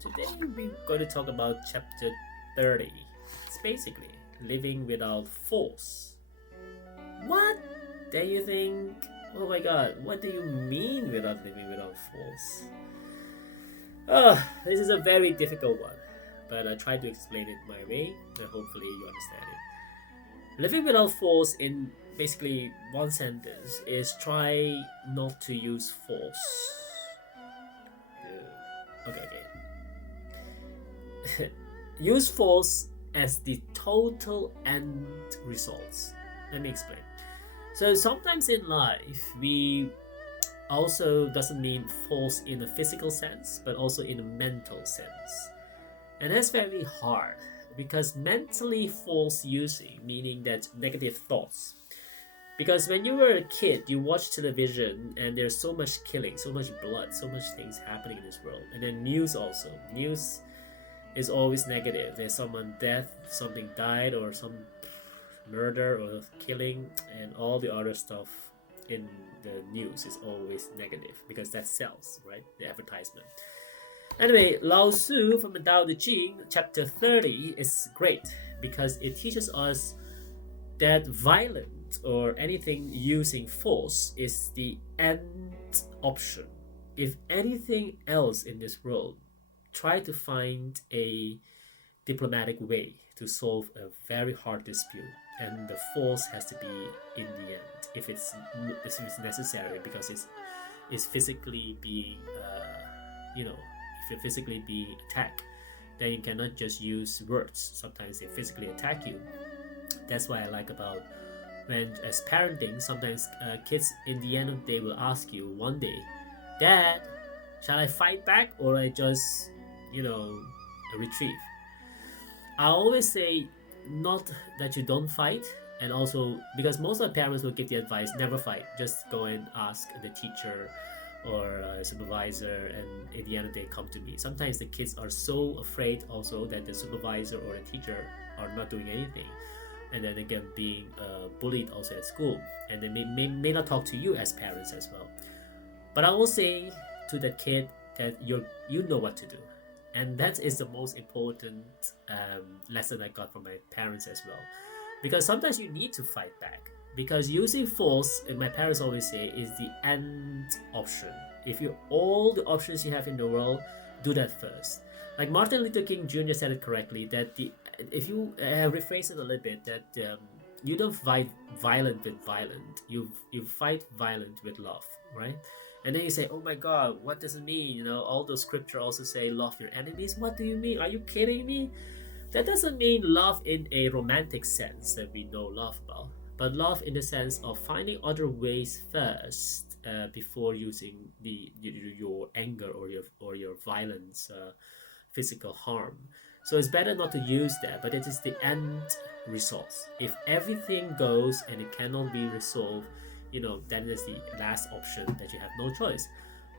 Today we're going to talk about chapter 30. It's basically living without force. What do you think? Oh my god, what do you mean without living without force? This is a very difficult one, but I try to explain it my way and hopefully you understand it. Living without force in basically one sentence is try not to use force. Okay. Use force as the total end results. Let me explain. So sometimes in life we also doesn't mean force in a physical sense, but also in a mental sense. And that's very hard because mentally force using, meaning that negative thoughts. Because when you were a kid, you watch television and there's so much killing, so much blood, so much things happening in this world. And then news also. News is always negative. There's someone death, something died, or some murder or killing, and all the other stuff in the news is always negative because that sells, right? The advertisement. Anyway, Lao Tzu from the Tao Te Ching Chapter 30 is great because it teaches us that violence or anything using force is the end option. If anything else in this world, try to find a diplomatic way to solve a very hard dispute, and the force has to be in the end if it's necessary because it's physically being if you're physically being attacked, then you cannot just use words. Sometimes they physically attack you. That's why I like about when as parenting, sometimes kids in the end of the day will ask you one day, Dad, shall I fight back or I just retrieve? I always say not that you don't fight, and also because most of the parents will give the advice never fight, just go and ask the teacher or a supervisor, and at the end of the day come to me. Sometimes the kids are so afraid also that the supervisor or the teacher are not doing anything, and then again being bullied also at school, and they may not talk to you as parents as well. But I will say to the kid that you know what to do, and that is the most important lesson I got from my parents as well, because sometimes you need to fight back, because using force, and my parents always say, is the end option. If you all the options you have in the world, do that first. Like Martin Luther King Jr. said it correctly, that if you rephrase it a little bit, that you don't fight violent with violent, you fight violent with love, right? And then you say, oh my god, what does it mean? All those scripture also say love your enemies. What do you mean? Are you kidding me? That doesn't mean love in a romantic sense that we know love about, but love in the sense of finding other ways first before using your anger or your violence, physical harm. So it's better not to use that, but it is the end result. If everything goes and it cannot be resolved, that is the last option that you have no choice.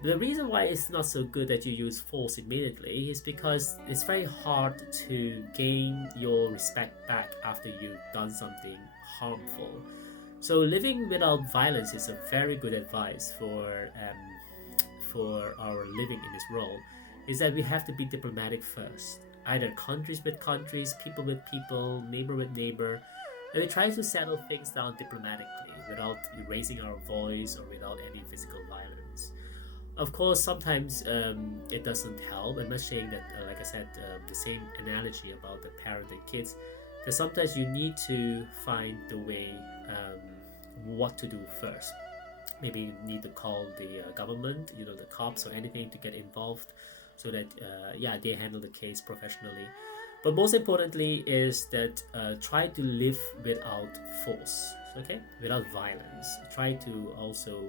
The reason why it's not so good that you use force immediately is because it's very hard to gain your respect back after you've done something harmful. So living without violence is a very good advice for our living in this world, is that we have to be diplomatic first. Either countries with countries, people with people, neighbor with neighbor, and we try to settle things down diplomatically without raising our voice or without any physical violence. Of course, sometimes it doesn't help. I'm not saying that, like I said, the same analogy about the parent and kids, that sometimes you need to find the way what to do first. Maybe you need to call the government, the cops or anything to get involved so that, they handle the case professionally. But most importantly is that try to live without force, okay? Without violence. Try to also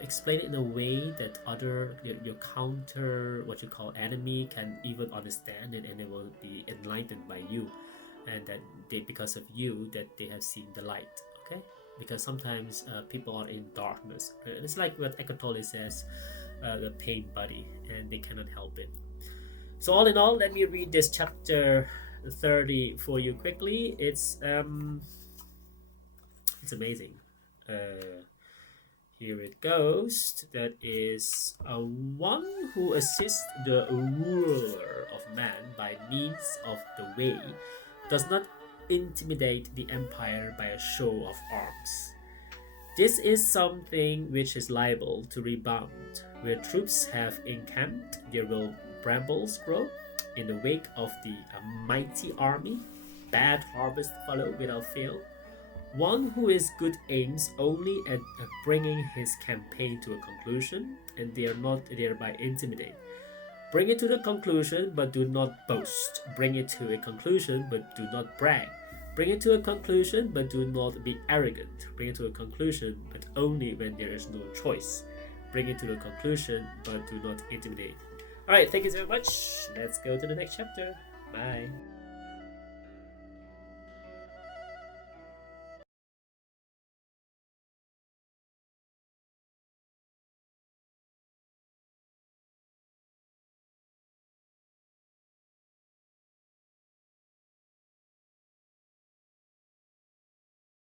explain it in a way that your counter, what you call enemy, can even understand it, and they will be enlightened by you, and that because of you that they have seen the light, okay? Because sometimes people are in darkness. It's like what Eckhart Tolle says, the pain body, and they cannot help it. So all in all, let me read this chapter 30 for you quickly. It's amazing. Here it goes. That is one who assists the ruler of man by means of the way does not intimidate the empire by a show of arms. This is something which is liable to rebound. Where troops have encamped, there will brambles grow. In the wake of the mighty army, bad harvest follow without fail. One who is good aims only at bringing his campaign to a conclusion, and they are not thereby intimidate. Bring it to the conclusion, but do not boast. Bring it to a conclusion, but do not brag. Bring it to a conclusion, but do not be arrogant. Bring it to a conclusion, but only when there is no choice. Bring it to the conclusion, but do not intimidate. Alright, thank you so much. Let's go to the next chapter. Bye.